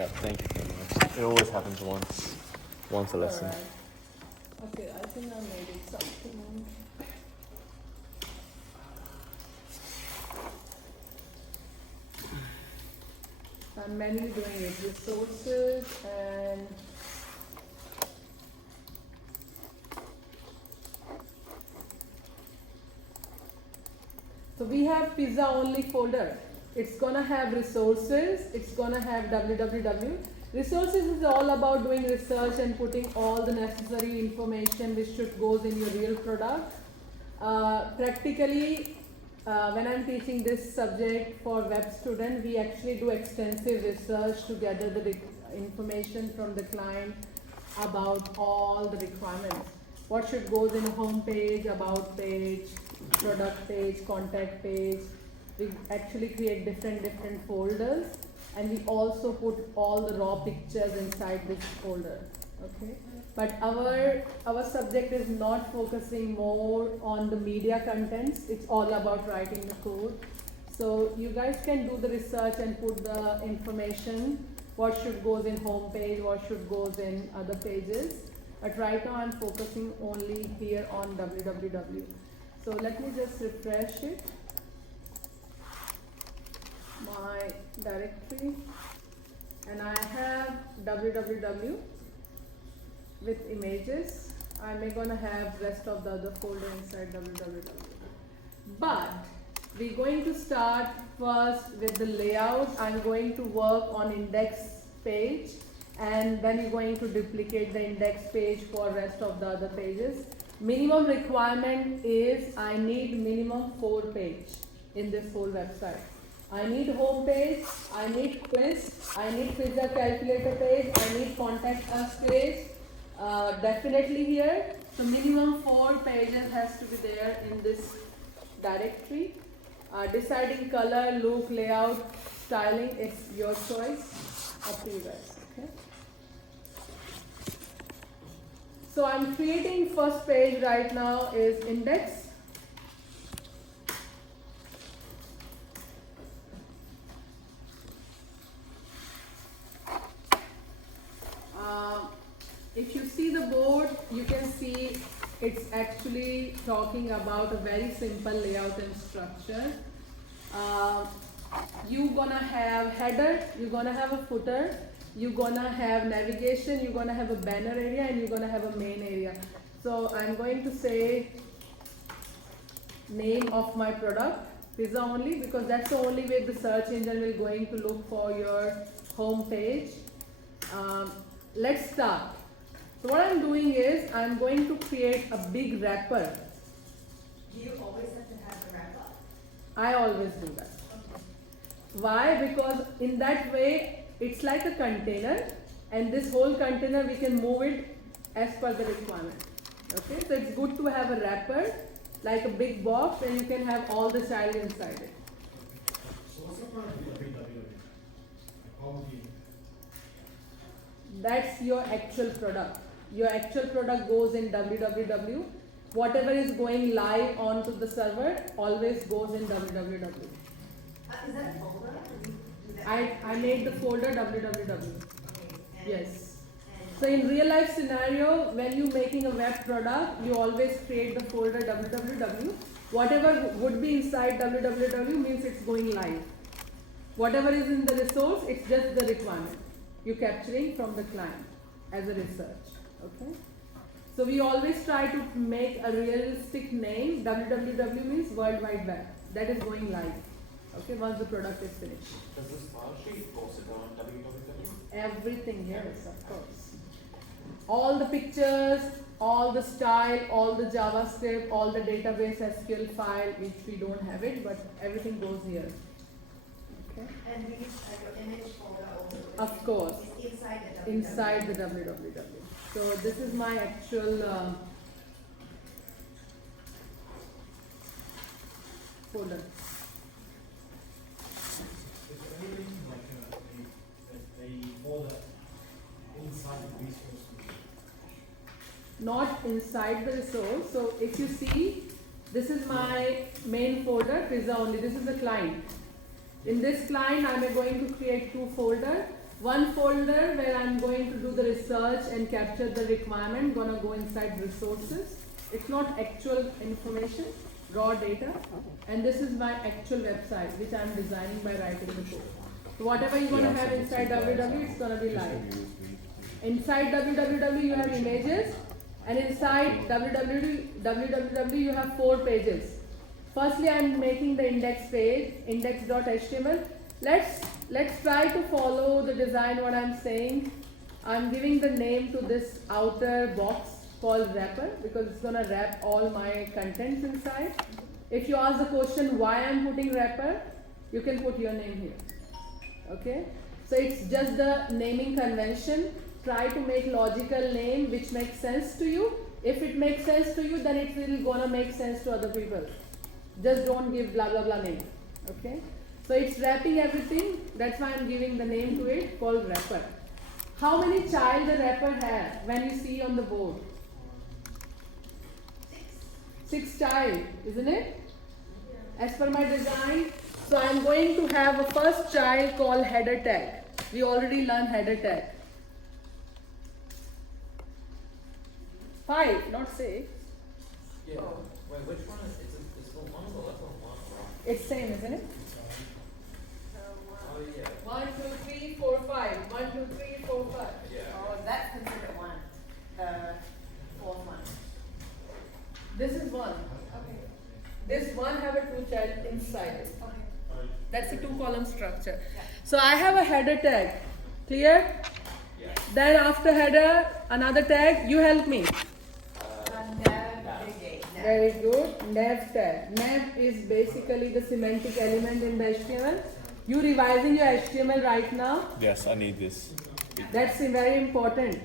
Yeah, thank you so much. It always happens once a lesson. Alright. Okay, I think I made it something. I'm manually doing it. Resources and so we have pizza only folder. It's gonna have resources, it's gonna have www. Resources is all about doing research and putting all the necessary information which should goes in your real product. Practically, when I'm teaching this subject for web student, we actually do extensive research to gather the information from the client about all the requirements. What should goes in a home page, about page, product page, contact page. We actually create different folders, and we also put all the raw pictures inside this folder. Okay, but our subject is not focusing more on the media contents. It's all about writing the code. So you guys can do the research and put the information, what should goes in home page, what should goes in other pages. But right now I'm focusing only here on www. So let me just refresh it, my directory, and I have www with images. I'm gonna have rest of the other folder inside www. But we're going to start first with the layout. I'm going to work on index page, and then we're going to duplicate the index page for rest of the other pages. Minimum requirement is I need minimum 4 pages in this whole website. I need home page, I need quiz, I need pizza calculator page, I need contact us page. Definitely here. So minimum 4 pages has to be there in this directory. Deciding color, look, layout, styling, it's your choice, up to you guys. Okay. So I'm creating first page right now is index. If you see the board, you can see it's actually talking about a very simple layout and structure. You're gonna have header, you're gonna have a footer, you're gonna have navigation, you're gonna have a banner area, and you're gonna have a main area. So I'm going to say name of my product, pizza only, because that's the only way the search engine will going to look for your home page. Let's start. So what I'm doing is I'm going to create a big wrapper. Do you always have to have the wrapper? I always do that. Okay. Why? Because in that way it's like a container, and this whole container we can move it as per the requirement. Okay, so it's good to have a wrapper like a big box, and you can have all the style inside it. So what's the point of www? How would you? That's your actual product. Your actual product goes in www. Whatever is going live onto the server always goes in www. Is that a folder? Do you do that? I made the folder www. Okay. And, Yes. And So in real life scenario, when you're making a web product, you always create the folder www. Whatever would be inside www means it's going live. Whatever is in the resource, it's just the requirement you're capturing from the client as a research. Okay. So we always try to make a realistic name. www means World Wide Web. That is going live. Okay, once the product is finished. Does this file sheet also go on www? Everything here is, of course. All the pictures, all the style, all the JavaScript, all the database SQL file, which we don't have it, but everything goes here. Okay. and these your image folder also Of course. is inside the Inside the www. So this is my actual folder. Is there any reason like a folder inside the resource? Not inside the resource. So if you see, this is my main folder, pizza only. This is the client. In this client, I am going to create 2 folders. one folder where I'm going to do the research and capture the requirement, gonna go inside resources. It's not actual information, raw data. And this is my actual website, which I'm designing by writing the code. So whatever you're gonna have inside www, it's gonna be live. Inside www you have images, and inside www you have 4 pages. Firstly, I'm making the index page, index.html. Let's try to follow the design what I'm saying. I'm giving the name to this outer box called wrapper because it's gonna wrap all my contents inside. If you ask the question why I'm putting wrapper, you can put your name here. Okay? So it's just the naming convention. Try to make logical name which makes sense to you. If it makes sense to you, then it will gonna make sense to other people. Just don't give blah blah blah name. Okay? So it's wrapping everything. That's why I'm giving the name to it called wrapper. How many child the wrapper have when you see on the board? 6 child, isn't it? As per my design. So I'm going to have a first child called header tag. We already learned header tag. 5, not 6. Yeah. Wait, which one is it's the one on the left or one on the right? It's same, isn't it? Oh yeah. 1, 2, 3, 4, 5. 1, 2, 3, 4, 5. Yeah. Oh, that's considered one, the fourth one. This is 1. Okay. This one have a 2 child inside it. Okay. That's a 2-column structure. Yeah. So I have a header tag. Clear? Yeah. Then after header, another tag. You help me. Navigate. Very good. Nav tag. Nav is basically the semantic element in the HTML. You revising your HTML right now. Yes, I need this. That's very important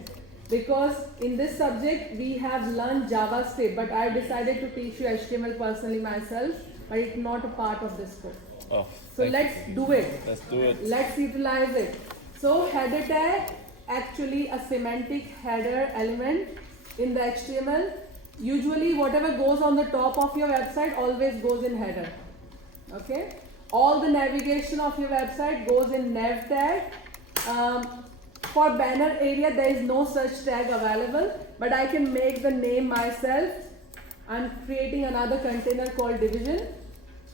because in this subject we have learned JavaScript, but I decided to teach you HTML personally myself, but it's not a part of this course. Oh. So thank let's you. do it. Let's do it. Let's utilize it. So header tag, actually a semantic header element in the HTML. Usually whatever goes on the top of your website always goes in header. Okay? All the navigation of your website goes in nav tag. For banner area there is no such tag available, but I can make the name myself. I'm creating another container called division.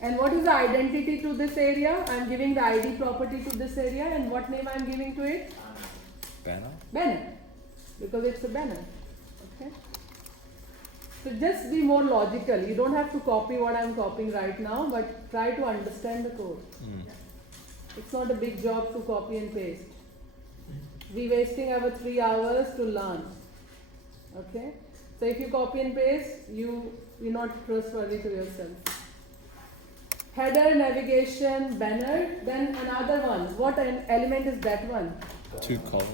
And what is the identity to this area? I'm giving the ID property to this area, and what name I'm giving to it? Banner? Banner, because it's a banner. Okay. So just be more logical. You don't have to copy what I'm copying right now, but try to understand the code. It's not a big job to copy and paste. We wasting our 3 hours to learn. Okay. So if you copy and paste, you're not trustworthy to yourself. Header, navigation, banner, then another one. What an element is that one? 2 column.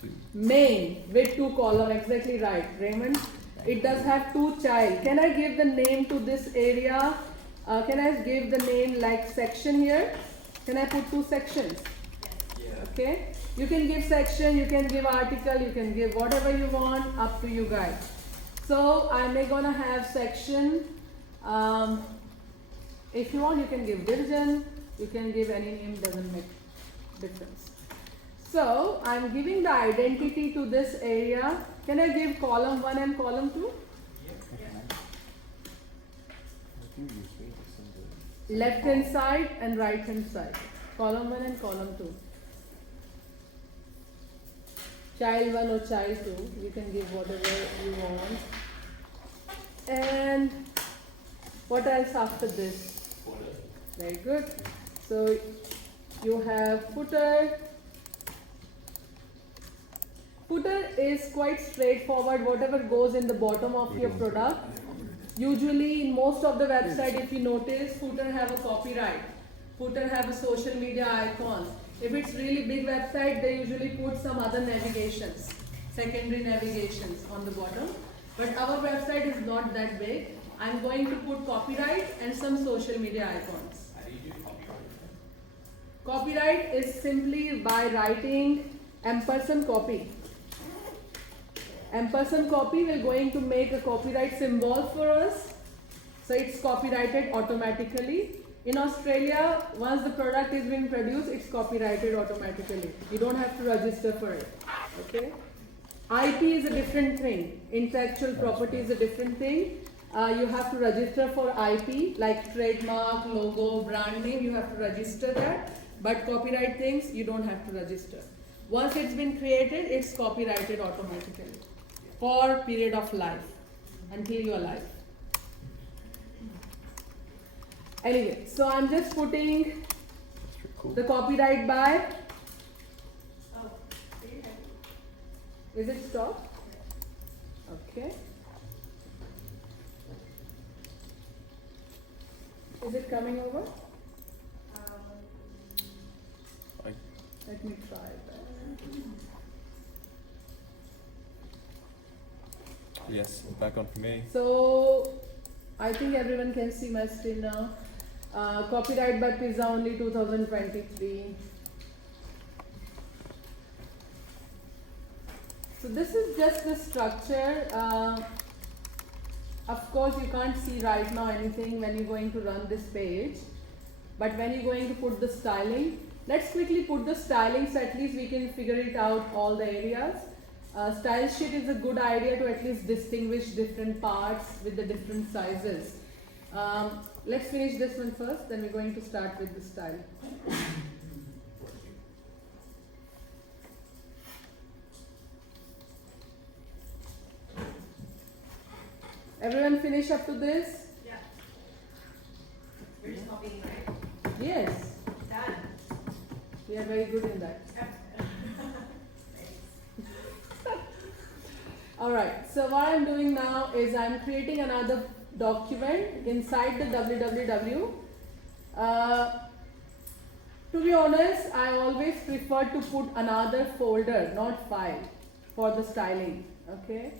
2. Main with 2 column, exactly right, Raymond. It does have 2 child. Can I give the name to this area? Can I give the name like section here? Can I put 2 sections? Yeah. Okay. You can give section, you can give article, you can give whatever you want, up to you guys. So I'm gonna have section. If you want, you can give division, you can give any name, doesn't make difference. So I'm giving the identity to this area. Can I give column 1 and column 2? Left hand side and right hand side. Column 1 and column 2. Child 1 or child 2. You can give whatever you want. And what else after this? Very good. So you have footer. Footer is quite straightforward. Whatever goes in the bottom of your product. Usually in most of the website, if you notice, footer have a copyright. Footer have a social media icon. If it's really big website, they usually put some other navigations, secondary navigations on the bottom. But our website is not that big. I'm going to put copyright and some social media icons. How do you do copyright? Copyright is simply by writing ampersand copy. Ampersand copy will going to make a copyright symbol for us. So it's copyrighted automatically. In Australia, once the product is being produced, it's copyrighted automatically. You don't have to register for it. Okay? IP is a different thing. Intellectual property is a different thing. You have to register for IP, like trademark, logo, brand name, you have to register that. But copyright things, you don't have to register. Once it's been created, it's copyrighted automatically for period of life, until you are alive. Anyway, so I'm just putting That's pretty cool. the copyright by. Oh, see, Is it stopped? Okay. Is it coming over? I- Let me try that. Yes, back on for me. So, I think everyone can see my screen now. Copyright by Pizza Only 2023. So this is just the structure. Of course, you can't see right now anything when you're going to run this page. But when you're going to put the styling, let's quickly put the styling so at least we can figure it out all the areas. Style sheet is a good idea to at least distinguish different parts with the different sizes. Let's finish this one first, then we're going to start with the style. Everyone finish up to this? yeah. We're just copying, right? Yes, Done. we are very good in that. Alright, so what I'm doing now is I'm creating another document inside the www. To be honest, I always prefer to put another folder, not file, for the styling. Okay,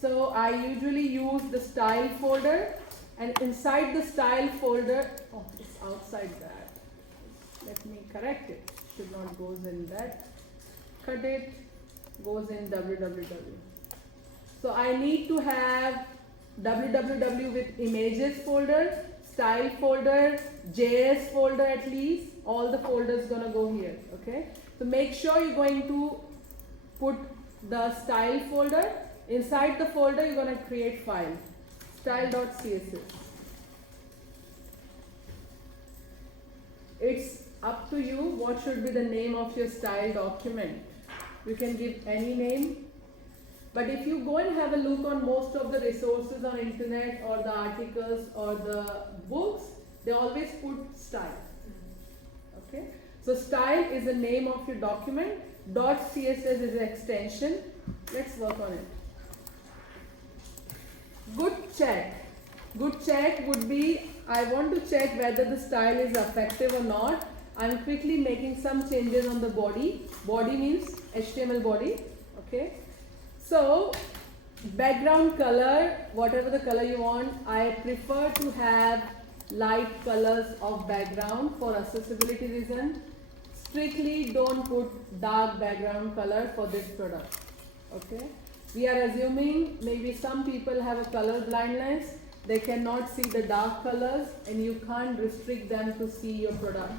so I usually use the style folder, and inside the style folder, oh, it's outside that. Let me correct it. Should not goes in that. Cut it. Goes in www. So I need to have www with images folder, style folder, JS folder at least. All the folders gonna go here. Okay. So make sure you're going to put the style folder. Inside the folder, you're gonna create file style.css. It's up to you what should be the name of your style document. You can give any name. But if you go and have a look on most of the resources on internet or the articles or the books, they always put style. Okay? So style is the name of your document. .css is an extension. Let's work on it. Good check. Good check would be, I want to check whether the style is effective or not. I'm quickly making some changes on the body. Body means HTML body. Okay. So, background color, whatever the color you want, I prefer to have light colors of background for accessibility reason. Strictly don't put dark background color for this product. Okay. We are assuming maybe some people have a color blindness. They cannot see the dark colors and you can't restrict them to see your product.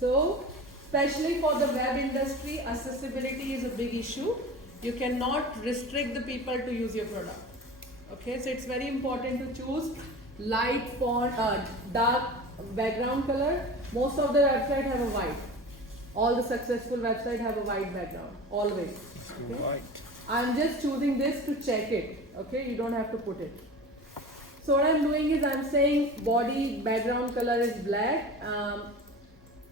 So, especially for the web industry, accessibility is a big issue. You cannot restrict the people to use your product. Okay, so it's very important to choose light font, dark background color. Most of the websites have a white. All the successful websites have a white background, always. Okay? Right. I'm just choosing this to check it. Okay, you don't have to put it. So what I'm doing is I'm saying body background color is black.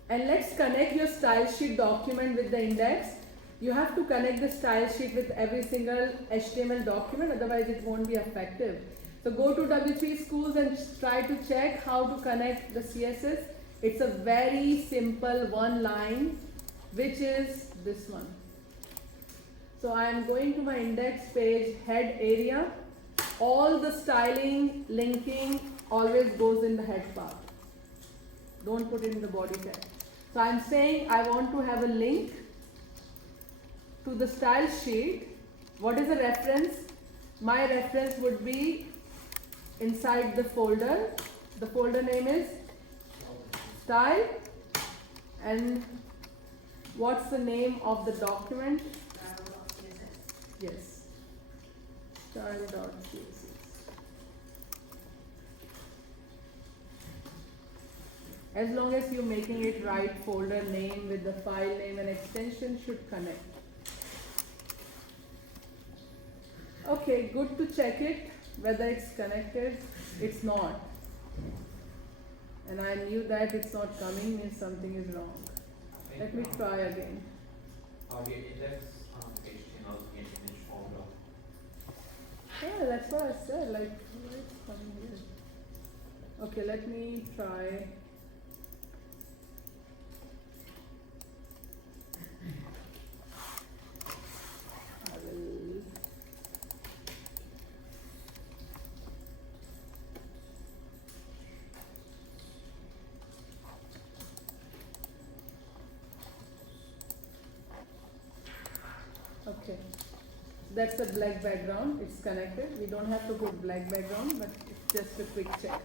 And let's connect your style sheet document with the index. You have to connect the style sheet with every single HTML document, otherwise it won't be effective. So go to W3 Schools and try to check how to connect the CSS. It's a very simple one line, which is this one. So I am going to my index page head area. All the styling, linking always goes in the head part. Don't put it in the body tag. So I'm saying I want to have a link to the style sheet. What is the reference? My reference would be inside the folder. The folder name is style, and what's the name of the document? Yes, style.css. As long as you're making it right, folder name with the file name and extension should connect. Okay, good to check it, whether it's connected. It's not. And I knew that it's not coming means something is wrong. Let me try again. The index HTML is an image folder. Yeah, that's what I said, like, where it's coming here. Okay, let me try. I will. Okay, that's a black background, it's connected. We don't have to put black background, but it's just a quick check.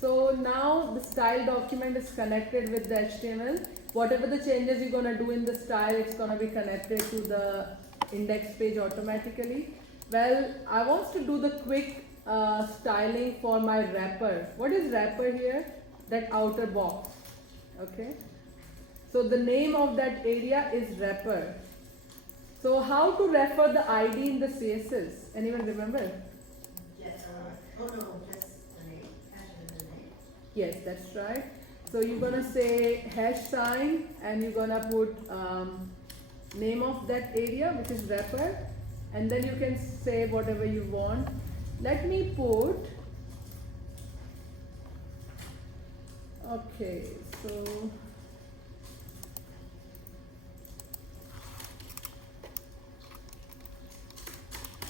So now the style document is connected with the HTML. Whatever the changes you're gonna do in the style, it's gonna be connected to the index page automatically. Well, I want to do the quick styling for my wrapper. What is wrapper here? That outer box, okay? So the name of that area is wrapper. So how to refer the ID in the CSS? Anyone remember? Yes, oh no, just the name, hash and the name. Yes, that's right. So you're gonna say hash sign and you're gonna put name of that area, which is wrapper, and then you can say whatever you want. Let me put, okay, so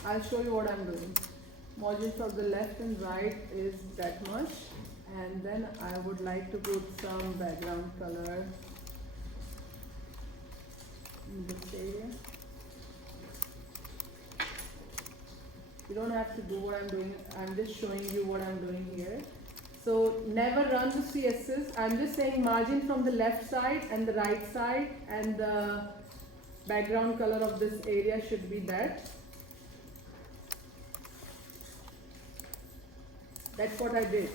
I'll show you what I'm doing. Margins of the left and right is that much, and then I would like to put some background color in this area. You don't have to do what I'm doing, I'm just showing you what I'm doing here. So never run the CSS, I'm just saying margin from the left side and the right side, and the background color of this area should be that. That's what I did.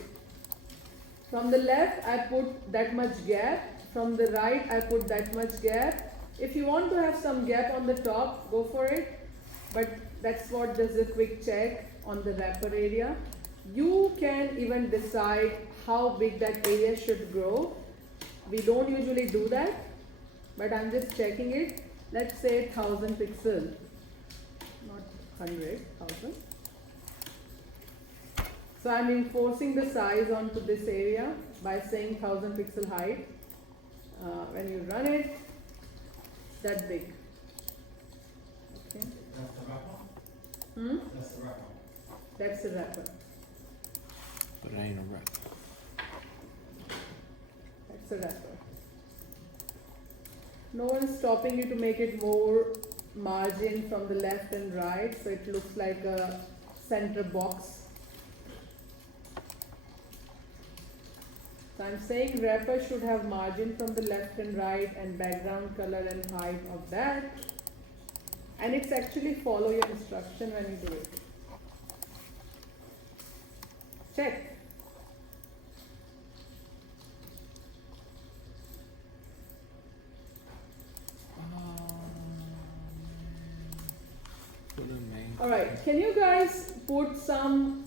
From the left, I put that much gap. From the right, I put that much gap. If you want to have some gap on the top, go for it. But that's what does a quick check on the wrapper area. You can even decide how big that area should grow. We don't usually do that, but I'm just checking it. Let's say 1000 pixels, not 100, 1000. So I'm enforcing the size onto this area by saying 1000 pixel height. When you run it, that big. Okay. That's the wrapper. That's the wrapper. That's the wrapper. But it ain't a wrap. That's the wrapper. No one's stopping you to make it more margin from the left and right, so it looks like a center box. So I'm saying wrapper should have margin from the left and right and background color and height of that. And it's actually follow your instruction when you do it. Check. Alright, can you guys put some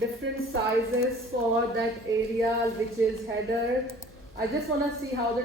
different sizes for that area which is header? I just want to see how the